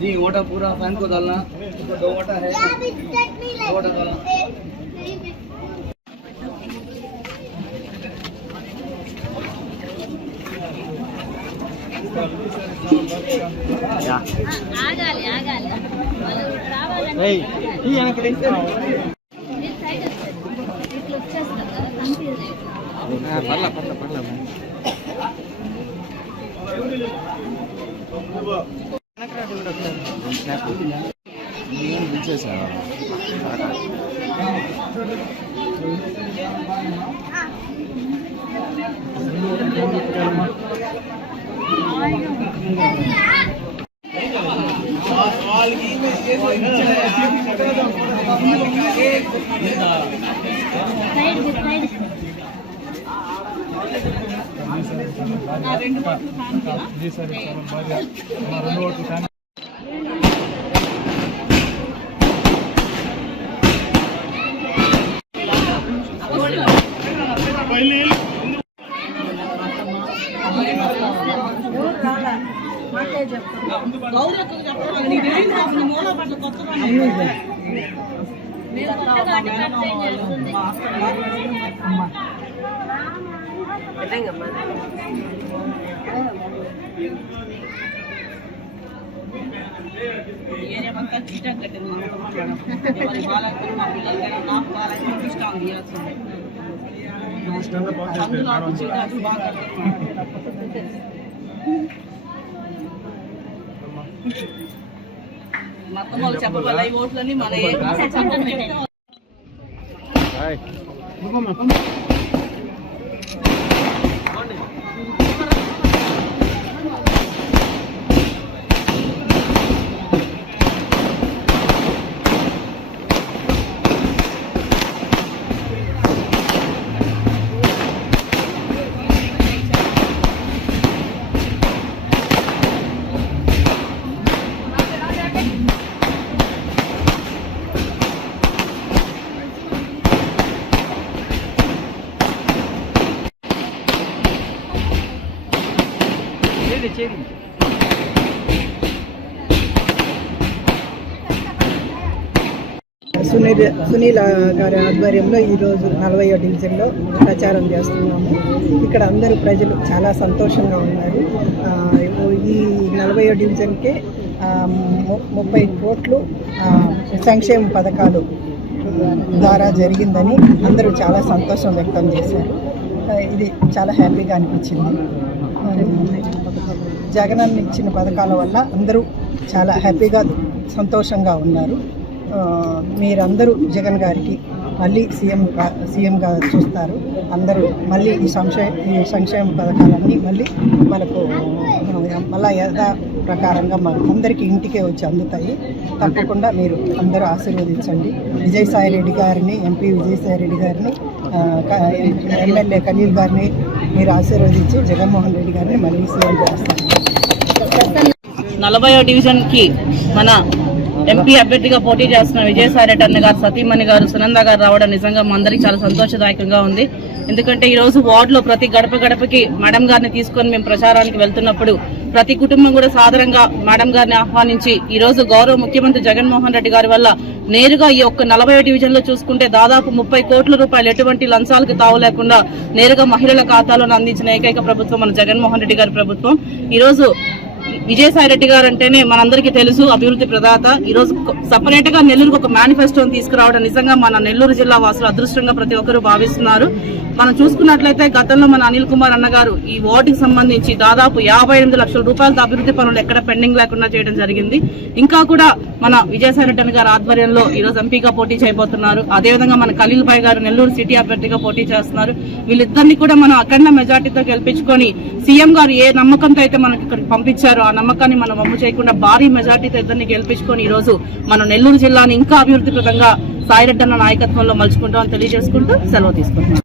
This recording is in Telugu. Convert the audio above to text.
जी वोटा पूरा फैन को डालना, 2 वोटा है, 2 वोटा डालना। जी सर हमारा 2 वोट फैन మొత్తం వాళ్ళు చెప్పాలి ఈ ఓట్లని మన సునీల్ గారి ఆధ్వర్యంలో ఈరోజు 40వ డివిజన్లో ప్రచారం చేస్తున్నాము. ఇక్కడ అందరూ ప్రజలు చాలా సంతోషంగా ఉన్నారు. ఈ 40వ డివిజన్కి 30 కోట్లు సంక్షేమ పథకాలు ద్వారా జరిగిందని అందరూ చాలా సంతోషం వ్యక్తం చేశారు. ఇది చాలా హ్యాపీగా అనిపించింది. జగనన్న ఇచ్చిన పథకాల వల్ల అందరూ చాలా హ్యాపీగా సంతోషంగా ఉన్నారు. మీరందరూ జగన్ గారికి మళ్ళీ సీఎంగా చూస్తారు. అందరూ మళ్ళీ ఈ సంక్షేమ పథకాలన్నీ మళ్ళీ మనకు మళ్ళా యథా ప్రకారంగా అందరికీ ఇంటికే వచ్చి అందుతాయి. తప్పకుండా మీరు అందరూ ఆశీర్వదించండి. విజయసాయిరెడ్డి గారిని, ఎంపీ విజయసాయిరెడ్డి గారిని, ఎమ్మెల్యే ఖలీల్ గారిని మీరు ఆశీర్వదించి జగన్మోహన్ రెడ్డి గారిని మళ్ళీ సీఎం చేస్తారు. 40వ డివిజన్కి మన ఎంపీ అభ్యర్థిగా పోటీ చేస్తున్న విజయసాయిరెడ్డి అన్న గారు, సతీమణి గారు, సునంద గారు రావడం నిజంగా మా అందరికీ చాలా సంతోషదాయకంగా ఉంది. ఎందుకంటే ఈ రోజు వార్డులో ప్రతి గడపకి మేడం గారిని తీసుకొని మేము ప్రచారానికి వెళ్తున్నప్పుడు ప్రతి కుటుంబం కూడా సాధారణంగా మేడం గారిని ఆహ్వానించి ఈ రోజు గౌరవ ముఖ్యమంత్రి జగన్మోహన్ రెడ్డి గారి వల్ల నేరుగా ఈ ఒక్క 40వ డివిజన్ లో చూసుకుంటే దాదాపు 30 కోట్ల రూపాయలు ఎటువంటి లంచాలకు తావు లేకుండా నేరుగా మహిళల ఖాతాలను అందించిన ఏకైక ప్రభుత్వం మన జగన్మోహన్ రెడ్డి గారి ప్రభుత్వం. ఈ రోజు విజయసాయిరెడ్డి గారు అంటేనే మనందరికీ తెలుసు, అభివృద్ధి ప్రదాత. ఈ రోజు సపరేట్ గా నెల్లూరుకు ఒక మేనిఫెస్టోని తీసుకురావడం నిజంగా మన నెల్లూరు జిల్లా వాసులు అదృష్టంగా ప్రతి ఒక్కరూ భావిస్తున్నారు. మనం చూసుకున్నట్లయితే గతంలో మన అనిల్ కుమార్ అన్న గారు ఈ వార్డుకి సంబంధించి దాదాపు 58 లక్షల రూపాయలతో అభివృద్ధి పనులు ఎక్కడ పెండింగ్ లేకుండా చేయడం జరిగింది. ఇంకా కూడా మన విజయసాయిరెడ్డి అన్న గారి ఆధ్వర్యంలో ఈ రోజు ఎంపీగా పోటీ చేయబోతున్నారు. అదేవిధంగా మన ఖలీల్ భాయ్ గారు నెల్లూరు సిటీ అభ్యర్థిగా పోటీ చేస్తున్నారు. వీళ్ళిద్దరిని కూడా మనం అఖండ మెజార్టీతో గెలిపించుకొని సీఎం గారు ఏ నమ్మకంతో అయితే మనకి ఇక్కడికి పంపించారో ఆ నమ్మకాన్ని మనం వమ్ము చేయకుండా భారీ మెజార్టీతో ఇద్దరిని గెలిపించుకొని ఈ రోజు మనం నెల్లూరు జిల్లాని ఇంకా అభివృద్ధి పరంగా సాయిరెడ్డి అన్న నాయకత్వంలో మలుచుకుంటామని తెలియజేసుకుంటూ సెలవు తీసుకుంటాం.